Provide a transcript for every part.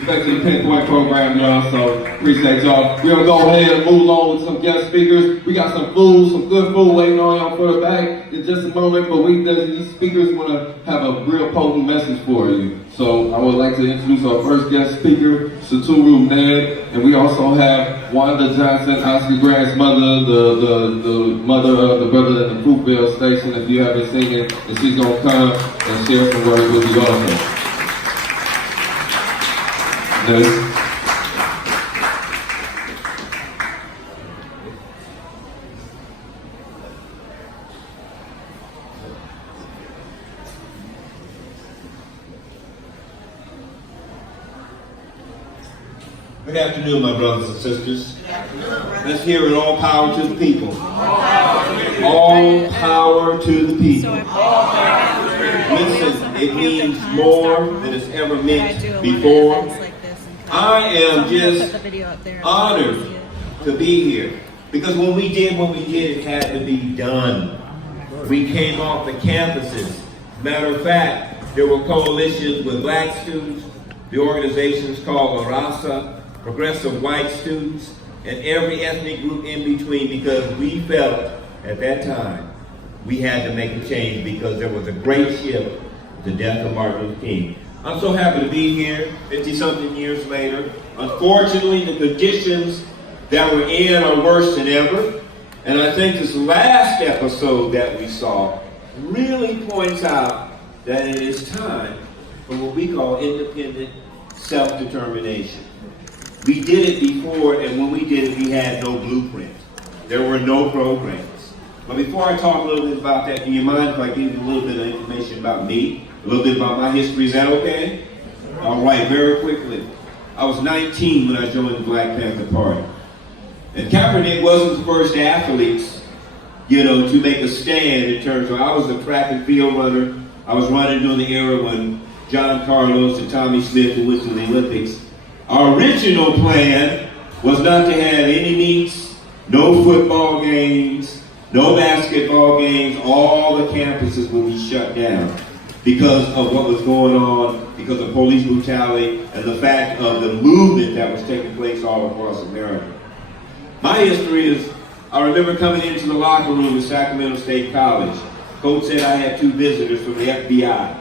Respect to the Pinpoint program, y'all, so appreciate y'all. We're gonna go ahead and move along with some guest speakers. We got some food, some good food waiting on y'all for the back in just a moment, but these speakers wanna have a real potent message for you. So I would like to introduce our first guest speaker, Saturu Ned, and we also have Wanda Johnson, Oscar Grant's mother, the mother of the brother in the Fruitvale station, if you haven't seen it, and she's gonna come and share some words with you also. Good afternoon, my brothers and sisters. Let's hear it. All power to the people. All power to the people. Listen, it means more than it's ever meant before. I am just honored to be here because when we did what we did, it had to be done. We came off the campuses. Matter of fact, there were coalitions with black students, the organizations called ARASA, progressive white students, and every ethnic group in between, because we felt at that time we had to make a change because there was a great shift with the death of Martin Luther King. I'm so happy to be here 50-something years later. Unfortunately, the conditions that we're in are worse than ever. And I think this last episode that we saw really points out that it is time for what we call independent self-determination. We did it before, and when we did it, we had no blueprint. There were no programs. But before I talk a little bit about that, do you mind if I give you a little bit of information about me? A little bit about my history, is that okay? All right, very quickly. I was 19 when I joined the Black Panther Party. And Kaepernick wasn't the first athletes, to make a stand in terms of, I was a track and field runner. I was running during the era when John Carlos and Tommy Smith went to the Olympics. Our original plan was not to have any meets, no football games, no basketball games. All the campuses will be shut down because of what was going on, because of police brutality, and the fact of the movement that was taking place all across America. My history is, I remember coming into the locker room at Sacramento State College. Coach said I had 2 visitors from the FBI.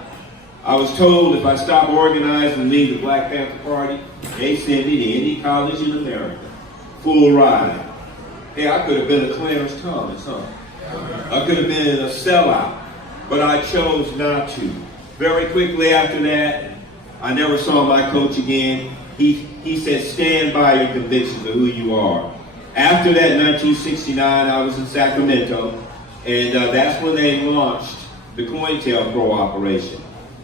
I was told if I stopped organizing and leave the Black Panther Party, they send me to any college in America. Full ride. Hey, I could have been a Clarence Thomas, huh? I could have been a sellout. But I chose not to. Very quickly after that, I never saw my coach again. He said, stand by your convictions of who you are. After that, 1969, I was in Sacramento, and that's when they launched the COINTELPRO operation.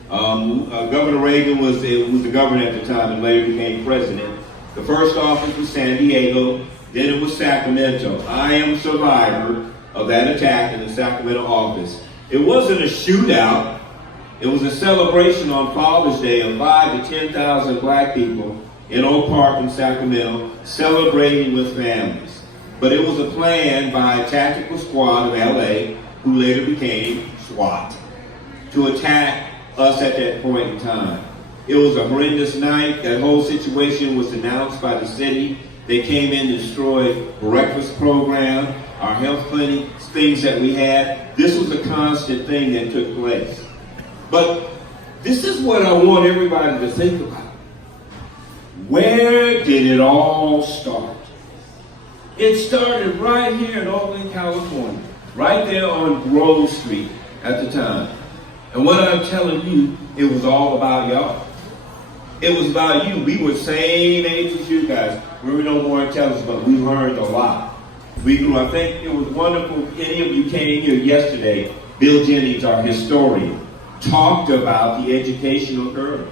Governor Reagan was the governor at the time and later became president. The first office was San Diego, then it was Sacramento. I am a survivor of that attack in the Sacramento office. It wasn't a shootout. It was a celebration on Father's Day of 5,000 to 10,000 black people in Oak Park in Sacramento celebrating with families. But it was a plan by a tactical squad of LA, who later became SWAT, to attack us at that point in time. It was a horrendous night. That whole situation was announced by the city. They came in and destroyed breakfast program, our health clinic, things that we had. This was a constant thing that took place. But this is what I want everybody to think about. Where did it all start? It started right here in Oakland, California, right there on Grove Street at the time. And what I'm telling you, it was all about y'all. It was about you. We were same age as you guys. We were no more intelligent, but we learned a lot. We grew. I think it was wonderful. Any of you came here yesterday. Bill Jennings, our historian, talked about the educational curve.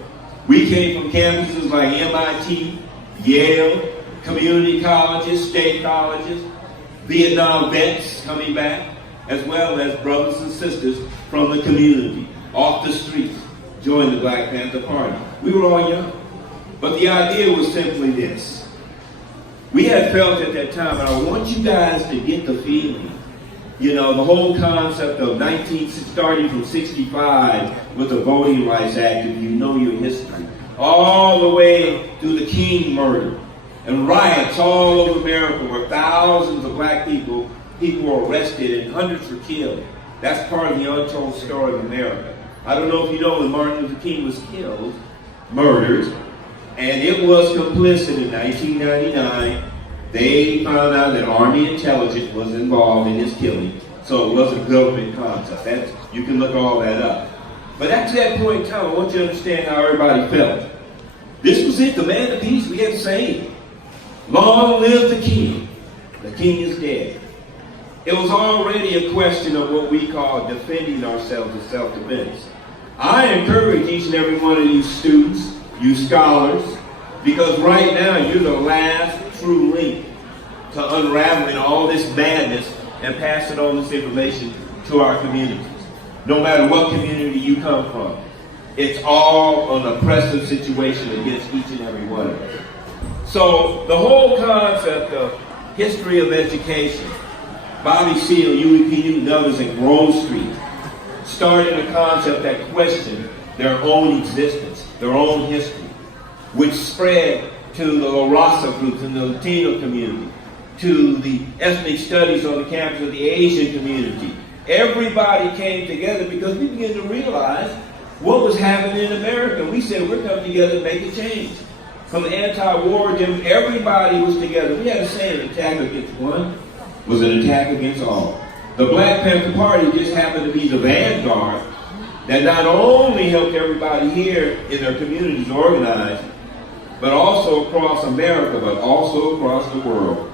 We came from campuses like MIT, Yale, community colleges, state colleges, Vietnam vets coming back, as well as brothers and sisters from the community, off the streets, joined the Black Panther Party. We were all young. But the idea was simply this. We had felt at that time, and I want you guys to get the feeling. The whole concept of starting from 65 with the Voting Rights Act, if you know your history. all the way through the King murder, and riots all over America where thousands of black people were arrested and hundreds were killed. That's part of the untold story of America. I don't know if you know, when Martin Luther King was killed, murdered, and it was complicit in 1999. They found out that Army intelligence was involved in his killing, so it wasn't government concept. You can look all that up. But at that point in time, I want you to understand how everybody felt. This was it, the man of peace. We had to say, long live the king. The king is dead. It was already a question of what we call defending ourselves as self-defense. I encourage each and every one of you students, you scholars, because right now you're the last true link to unraveling all this madness and passing on this information to our communities. No matter what community you come from, it's all an oppressive situation against each and every one of us. So the whole concept of history of education, Bobby Seale, Huey P. Newton, and others in Grove Street, started a concept that questioned their own existence, their own history, which spread to the La Raza groups in the Latino community, to the ethnic studies on the campus of the Asian community. Everybody came together because we began to realize what was happening in America. We said, we're coming together to make a change. From the anti-war, everybody was together. We had to say an attack against one was an attack against all. The Black Panther Party just happened to be the vanguard that not only helped everybody here in their communities organize, but also across America, but also across the world.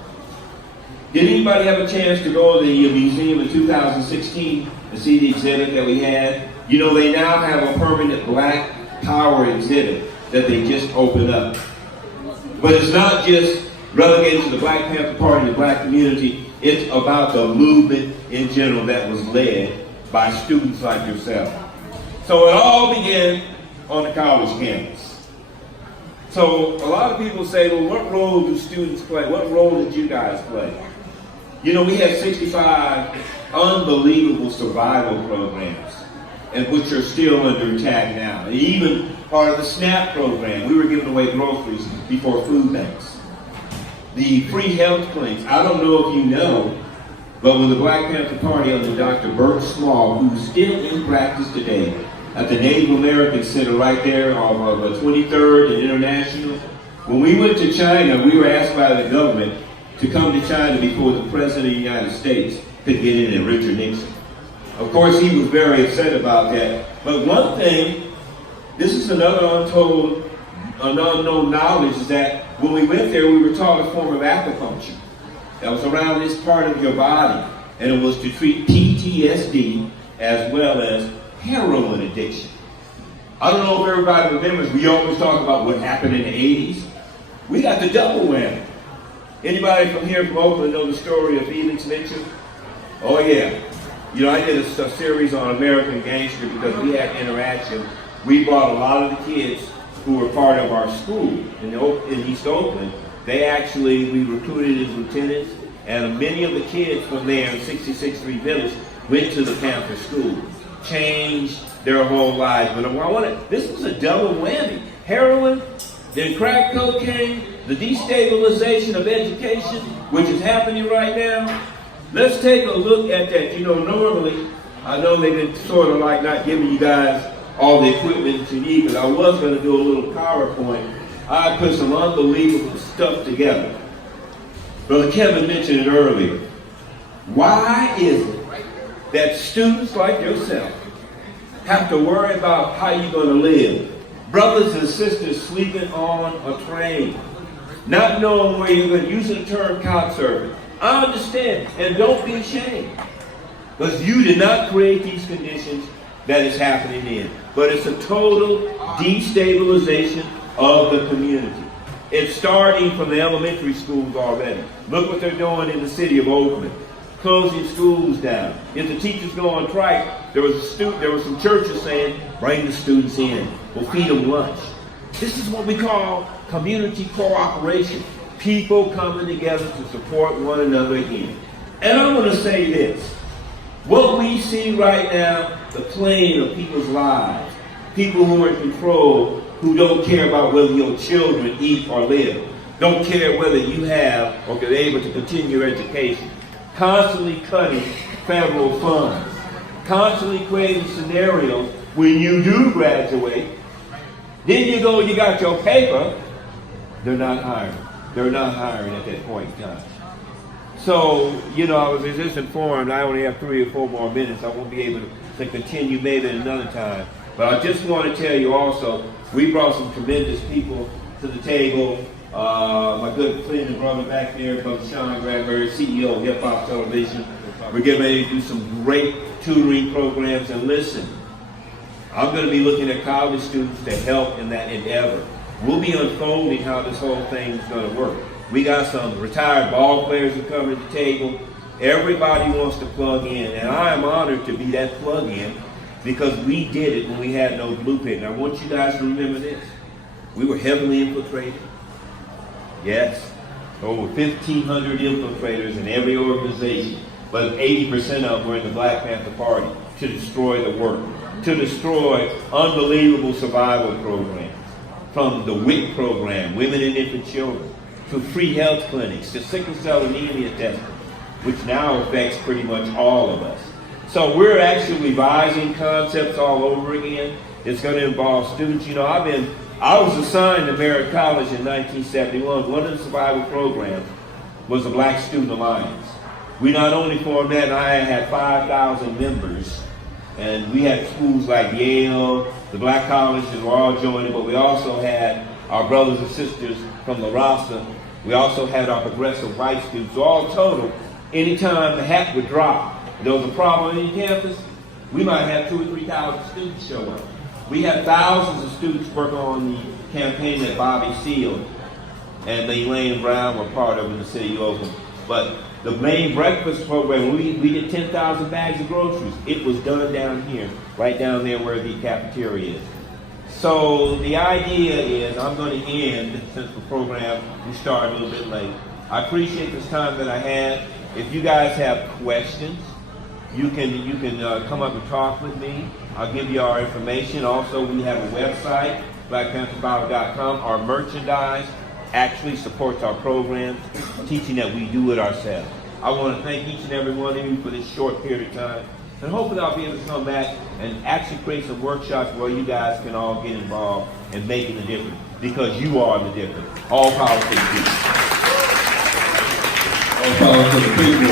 Did anybody have a chance to go to the museum in 2016 and see the exhibit that we had? You know, they now have a permanent Black Power exhibit that they just opened up. But it's not just relegated to the Black Panther Party and the black community. It's about the movement in general that was led by students like yourself. So it all began on the college campus. So a lot of people say, well, what role do students play? What role did you guys play? You know, we had 65 unbelievable survival programs, and which are still under attack now. And even part of the SNAP program, we were giving away groceries before food banks. The free health clinics, I don't know if you know, but when the Black Panther Party under Dr. Bert Small, who's still in practice today, at the Native American Center right there on 23rd and International, when we went to China, we were asked by the government to come to China before the President of the United States could get in, and Richard Nixon. Of course, he was very upset about that. But one thing, this is another unknown knowledge, is that when we went there, we were taught a form of acupuncture that was around this part of your body, and it was to treat PTSD as well as heroin addiction. I don't know if everybody remembers, we always talk about what happened in the 80s. We got the double whammy. Anybody from here from Oakland know the story of Felix Mitchell? Oh yeah. You know, I did a series on American Gangster because we had interaction. We brought a lot of the kids who were part of our school in East Oakland. We recruited as lieutenants, and many of the kids from there in 66th Street Village went to the Panther School, changed their whole lives. But this was a double whammy. Heroin, then crack cocaine, the destabilization of education, which is happening right now. Let's take a look at that. You know, normally, I know they've been sort of like not giving you guys all the equipment that you need, but I was going to do a little PowerPoint. I put some unbelievable stuff together. Brother Kevin mentioned it earlier. Why is it that students like yourself have to worry about how you're going to live? Brothers and sisters sleeping on a train, not knowing where you're going to use the term couch surfing. I understand, and don't be ashamed, because you did not create these conditions that is happening in. But it's a total destabilization of the community. It's starting from the elementary schools already. Look what they're doing in the city of Oakland, closing schools down. If the teachers go on strike, there was some churches saying, bring the students in, we'll feed them lunch. This is what we call community cooperation. People coming together to support one another again. And I'm going to say this. What we see right now, the playing of people's lives, people who are in control who don't care about whether your children eat or live, don't care whether you have or are able to continue your education, constantly cutting federal funds, constantly creating scenarios when you do graduate, then you go, you got your paper, they're not hiring. They're not hiring at that point in time. So, you know, I was just informed, I only have 3 or 4 more minutes. I won't be able to continue maybe at another time. But I just want to tell you also, we brought some tremendous people to the table. My good friend and brother back there, Brother Sean Granberry, CEO of Hip Hop Television. We're getting ready to do some great tutoring programs. And listen, I'm going to be looking at college students to help in that endeavor. We'll be unfolding how this whole thing is going to work. We got some retired ball players who come to the table. Everybody wants to plug in, and I am honored to be that plug-in because we did it when we had no blueprint. And I want you guys to remember this. We were heavily infiltrated. Yes, over 1,500 infiltrators in every organization, but 80% of them were in the Black Panther Party to destroy the work, to destroy unbelievable survival programs, from the WIC program, Women and Infant Children, to free health clinics, to sickle cell anemia testing, which now affects pretty much all of us. So we're actually revising concepts all over again. It's going to involve students. You know, I was assigned to Merritt College in 1971. One of the survival programs was the Black Student Alliance. We not only formed that, I had 5,000 members, and we had schools like Yale, the Black colleges were all joining, but we also had our brothers and sisters from La Raza. We also had our progressive white students. So all total, anytime the hat would drop, there was a problem on any campus, we might have 2,000 or 3,000 students show up. We had thousands of students work on the campaign that Bobby Seale and Elaine Brown were part of in the city of Oakland. But the main breakfast program, we did 10,000 bags of groceries. It was done down here, right down there where the cafeteria is. So the idea is, I'm going to end, since the program, we started a little bit late. I appreciate this time that I had. If you guys have questions, you can come up and talk with me. I'll give you our information. Also, we have a website, blackpantherbible.com. Our merchandise actually supports our programs, teaching that we do it ourselves. I want to thank each and every one of you for this short period of time. And hopefully I'll be able to come back and actually create some workshops where you guys can all get involved in making a difference, because you are the difference. All power to the people. All power to the people.